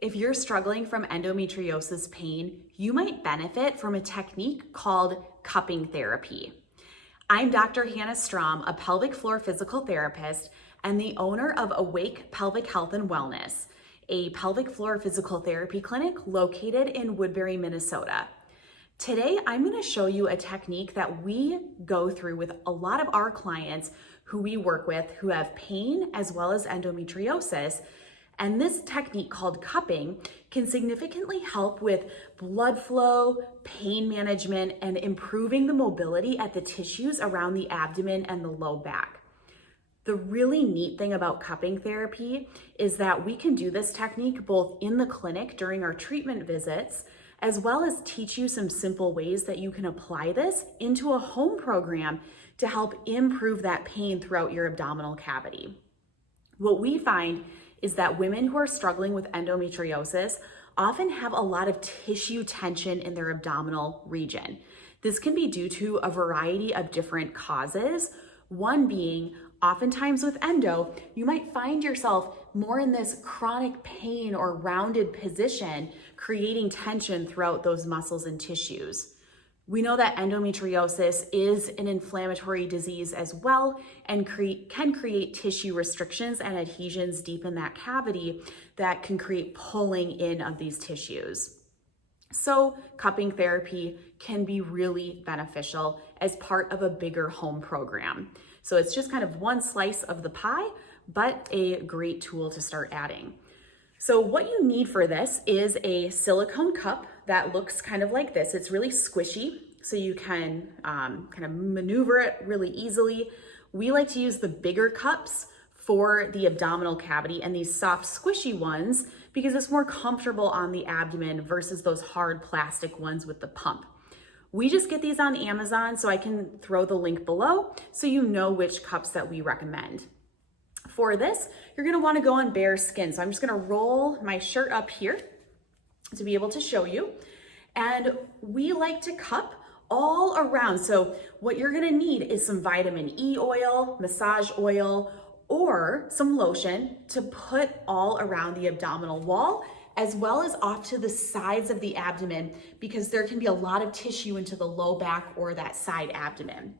If you're struggling from endometriosis pain, you might benefit from a technique called cupping therapy. I'm Dr. Hannah Strom, a pelvic floor physical therapist and the owner of Awake Pelvic Health and Wellness, a pelvic floor physical therapy clinic located in Woodbury, Minnesota. Today, I'm going to show you a technique that we go through with a lot of our clients who we work with who have pain as well as endometriosis. And this technique called cupping can significantly help with blood flow, pain management, and improving the mobility at the tissues around the abdomen and the low back. The really neat thing about cupping therapy is that we can do this technique both in the clinic during our treatment visits, as well as teach you some simple ways that you can apply this into a home program to help improve that pain throughout your abdominal cavity. What we find is that women who are struggling with endometriosis often have a lot of tissue tension in their abdominal region. This can be due to a variety of different causes. One being, oftentimes with endo, you might find yourself more in this chronic pain or rounded position, creating tension throughout those muscles and tissues. We know that endometriosis is an inflammatory disease as well and can create tissue restrictions and adhesions deep in that cavity that can create pulling in of these tissues. So cupping therapy can be really beneficial as part of a bigger home program. So it's just kind of one slice of the pie, but a great tool to start adding. So what you need for this is a silicone cup that looks kind of like this. It's really squishy, so you can kind of maneuver it really easily. We like to use the bigger cups for the abdominal cavity and these soft squishy ones because it's more comfortable on the abdomen versus those hard plastic ones with the pump. We just get these on Amazon, so I can throw the link below so you know which cups that we recommend. For this, you're gonna wanna go on bare skin. So I'm just gonna roll my shirt up here to be able to show you. And we like to cup all around. So what you're gonna need is some vitamin E oil, massage oil, or some lotion to put all around the abdominal wall, as well as off to the sides of the abdomen, because there can be a lot of tissue into the low back or that side abdomen.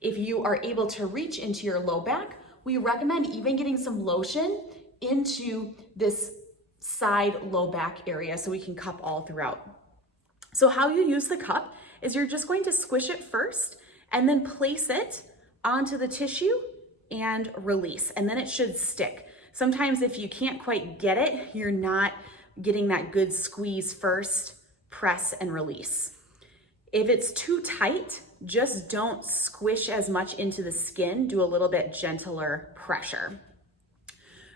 If you are able to reach into your low back, we recommend even getting some lotion into this side low back area so we can cup all throughout. So how you use the cup is you're just going to squish it first and then place it onto the tissue and release, and then it should stick. Sometimes if you can't quite get it, you're not getting that good squeeze first, press and release. If it's too tight, just don't squish as much into the skin, do a little bit gentler pressure.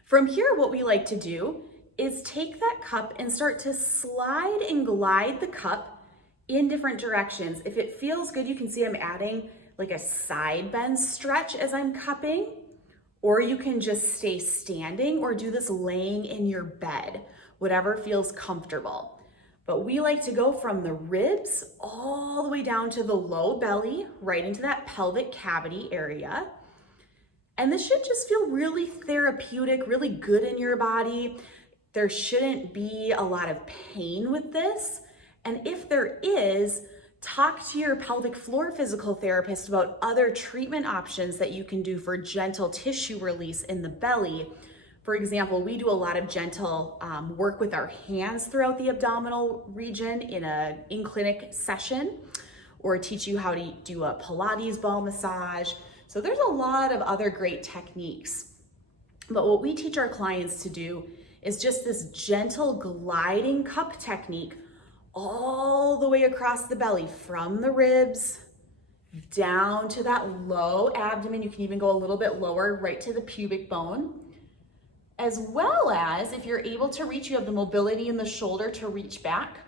From here, what we like to do is take that cup and start to slide and glide the cup in different directions. If it feels good, you can see I'm adding like a side bend stretch as I'm cupping, or you can just stay standing or do this laying in your bed, whatever feels comfortable. But we like to go from the ribs all the way down to the low belly, right into that pelvic cavity area. And this should just feel really therapeutic, really good in your body. There shouldn't be a lot of pain with this. And if there is, talk to your pelvic floor physical therapist about other treatment options that you can do for gentle tissue release in the belly. For example, we do a lot of gentle work with our hands throughout the abdominal region in an in-clinic session, or teach you how to do a Pilates ball massage. So there's a lot of other great techniques. But what we teach our clients to do is just this gentle gliding cup technique all the way across the belly, from the ribs down to that low abdomen. You can even go a little bit lower, right to the pubic bone. As well as, if you're able to reach, you have the mobility in the shoulder to reach back,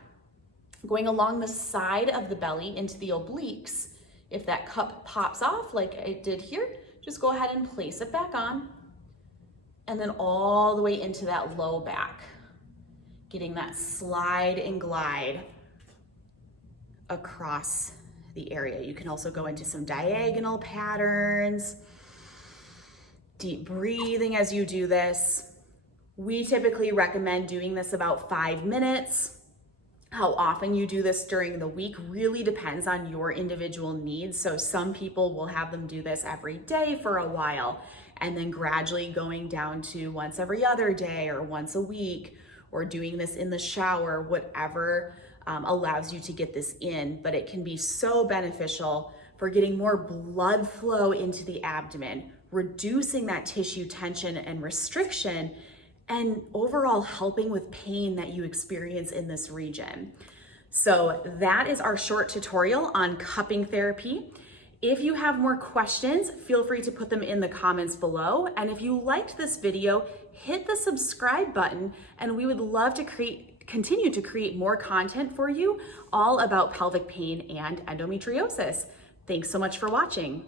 going along the side of the belly into the obliques. If that cup pops off like I did here, just go ahead and place it back on, and then all the way into that low back, getting that slide and glide across the area. You can also go into some diagonal patterns. Deep breathing as you do this. We typically recommend doing this about 5 minutes. How often you do this during the week really depends on your individual needs. So some people will have them do this every day for a while, and then gradually going down to once every other day or once a week, or doing this in the shower, whatever allows you to get this in. But it can be so beneficial for getting more blood flow into the abdomen, reducing that tissue tension and restriction, and overall helping with pain that you experience in this region. So that is our short tutorial on cupping therapy. If you have more questions, feel free to put them in the comments below. And if you liked this video, hit the subscribe button, and we would love to continue to create more content for you all about pelvic pain and endometriosis. Thanks so much for watching.